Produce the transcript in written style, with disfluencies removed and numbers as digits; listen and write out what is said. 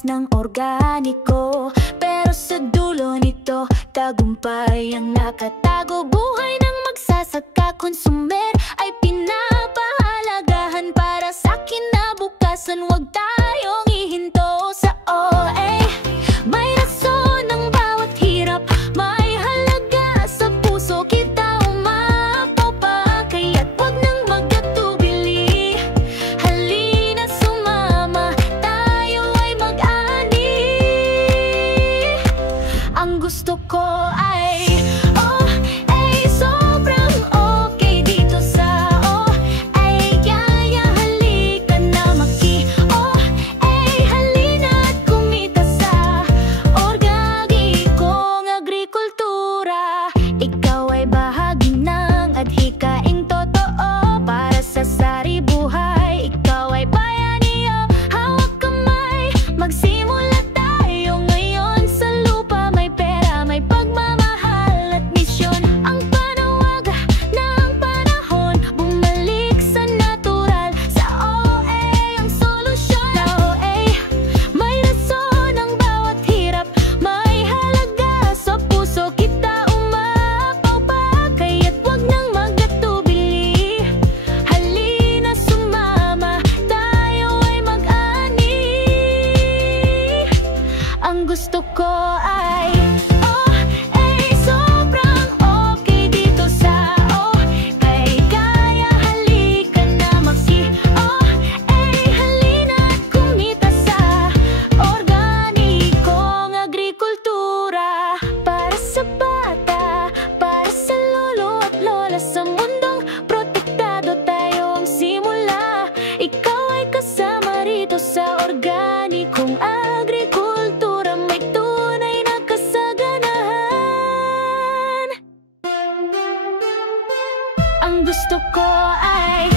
Pagtataas ng organiko, pero sa dulo nito tagumpay ang nakatago. Buhay ng magsasaka, konsumer ay pinapahalagahan. Para sa kinabukasan, huwag tayong ihinto sa OA. May rason ang bawat hirap, may halaga sa puso. Kita umapaw pa, kaya't huwag nang magkatubili. Halina sumama, tayo ay mag-ani. Ang gusto ko ay sobrang okay dito sa yaya. Halika na halina at kumita sa organikong agrikultura. Ikaw ay bahagi ng adhikaing totoo. Para sa saribuhay, ikaw ay bayaniyo. Hawak kamay, magsimula tayo ngayon. Sa lupa may pera, may pagmamahal at misyon. Ang panawag ng panahon, bumalik sa natural. Sa OA ang solusyon. Sa OA, may rason ang bawat hirap, may halaga sa puso. Kita umapaw pa, kaya't huwag nang magkatubili. Halina sumama, tayo ay mag-ani. Ang gusto ko ay sobrang okay dito sa kaya. Halika na halina at kumita sa organikong agrikultura. Para sa bata, para sa lolo at lola, sa mundong protektado tayo ang simula. Ikaw ay kasama rito sa organikong agrikultura. May tunay na kasaganahan. Ang gusto ko ay